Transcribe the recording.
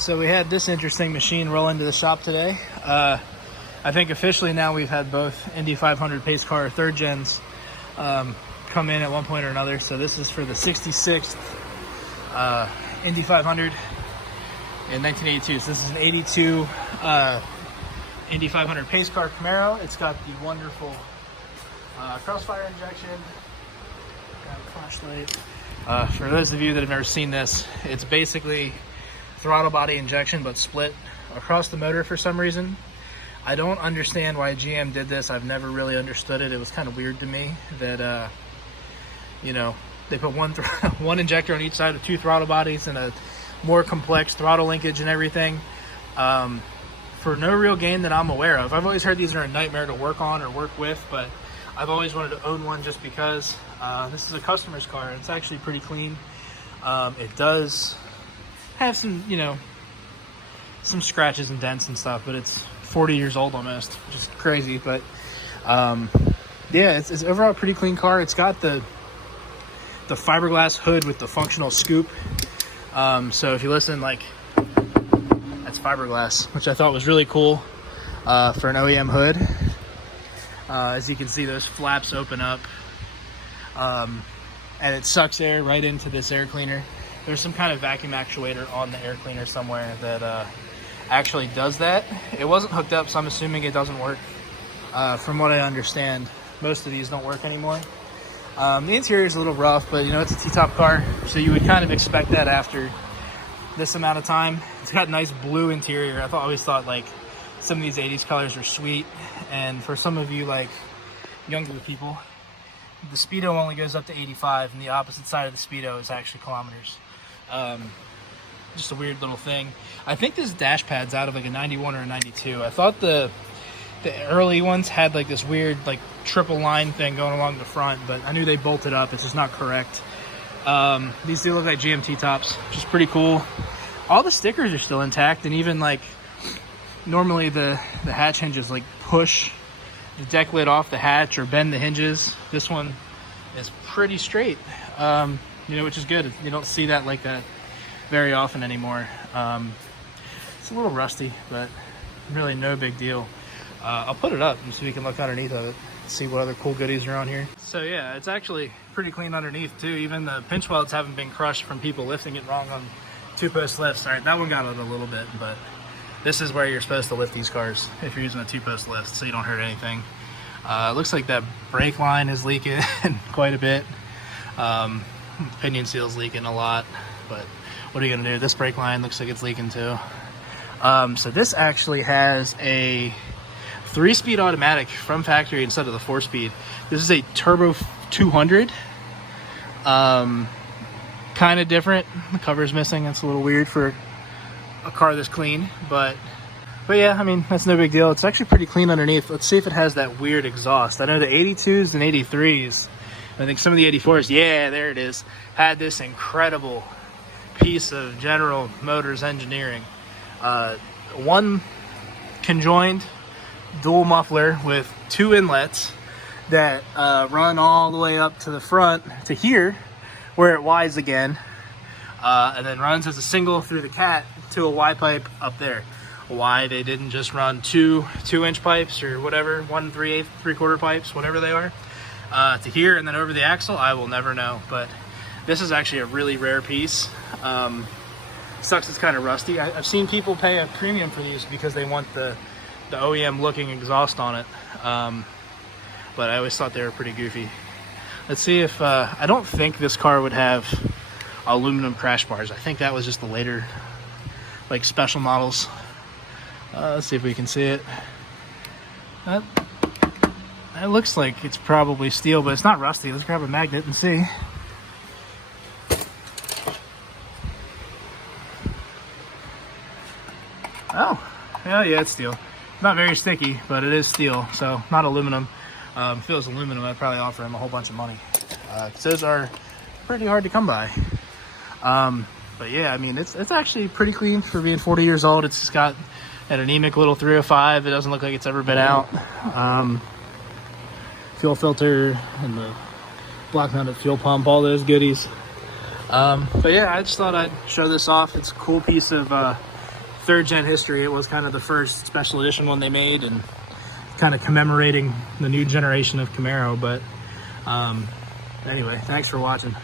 So we had this interesting machine roll into the shop today. I think officially now we've had both Indy 500 pace car third gens come in at one point or another. So this is for the 66th Indy 500 in 1982. So this is an 82 Indy 500 pace car Camaro. It's got the wonderful crossfire injection. Got a flashlight. For those of you that have never seen this, it's basically throttle body injection but split across the motor for some reason. I don't understand why GM did this. I've never really understood it. It was kind of weird to me that you know, they put one injector on each side of two throttle bodies and a more complex throttle linkage and everything, for no real gain that I'm aware of. I've always heard these are a nightmare to work on or work with, but I've always wanted to own one just because. This is a customer's car and it's actually pretty clean. It does have some, you know, some scratches and dents and stuff, but it's 40 years old almost, which is crazy. But yeah, it's overall a pretty clean car. It's got the fiberglass hood with the functional scoop. So if you listen, like, that's fiberglass, which I thought was really cool for an OEM hood. As you can see, those flaps open up, and it sucks air right into this air cleaner. There's some kind of vacuum actuator on the air cleaner somewhere that actually does that. It wasn't hooked up, so I'm assuming it doesn't work. From what I understand, most of these don't work anymore. The interior is a little rough, but you know, it's a T-top car, so you would kind of expect that after this amount of time. It's got a nice blue interior. Always thought like some of these 80s colors are sweet, and for some of you like younger people, the speedo only goes up to 85, and the opposite side of the speedo is actually kilometers. Just a weird little thing. I think this dash pad's out of like a 91 or a 92. I thought the early ones had like this weird like triple line thing going along the front, but I knew they bolted up. It's just not correct. These do look like GMT tops, which is pretty cool. All the stickers are still intact, and even like normally the hatch hinges like push the deck lid off the hatch or bend the hinges. This one is pretty straight, you know, which is good. You don't see that like that very often anymore. It's a little rusty, but really no big deal. I'll put it up so we can look underneath of it, see what other cool goodies are on here. So yeah, it's actually pretty clean underneath too. Even the pinch welds haven't been crushed from people lifting it wrong on two-post lifts. All right, that one got it a little bit, but this is where you're supposed to lift these cars if you're using a two-post lift, so you don't hurt anything. It looks like that brake line is leaking quite a bit. Pinion seal's leaking a lot, but what are you gonna do? This brake line looks like it's leaking too. So this actually has a 3-speed automatic from factory instead of the 4-speed. This is a turbo 200. Kind of different. The cover's missing. That's a little weird for a car this clean, but yeah, I mean, that's no big deal. It's actually pretty clean underneath. Let's see if it has that weird exhaust. I know the 82s and 83s, I think some of the 84s, yeah, there it is, had this incredible piece of General Motors engineering. One conjoined dual muffler with 2 inlets that run all the way up to the front to here, where it Ys again, and then runs as a single through the cat to a Y pipe up there. Why they didn't just run two 2-inch pipes or whatever, 1 3/8, 3/4 pipes, whatever they are, to here and then over the axle, I will never know. But this is actually a really rare piece. Sucks it's kind of rusty. I've seen people pay a premium for these because they want the OEM looking exhaust on it, but I always thought they were pretty goofy. Let's see if I don't think this car would have aluminum crash bars. I think that was just the later like special models. Let's see if we can see it. That looks like it's probably steel, but it's not rusty. Let's grab a magnet and see. Oh, yeah, it's steel. Not very sticky, but it is steel, so not aluminum. If it was aluminum, I'd probably offer him a whole bunch of money. Those are pretty hard to come by. But yeah, I mean, it's actually pretty clean for being 40 years old. It's just got an anemic little 305. It doesn't look like it's ever been out. Fuel filter and the block mounted fuel pump, all those goodies. But yeah, I just thought I'd show this off. It's a cool piece of third gen history. It was kind of the first special edition one they made, and kind of commemorating the new generation of Camaro. But anyway, thanks for watching.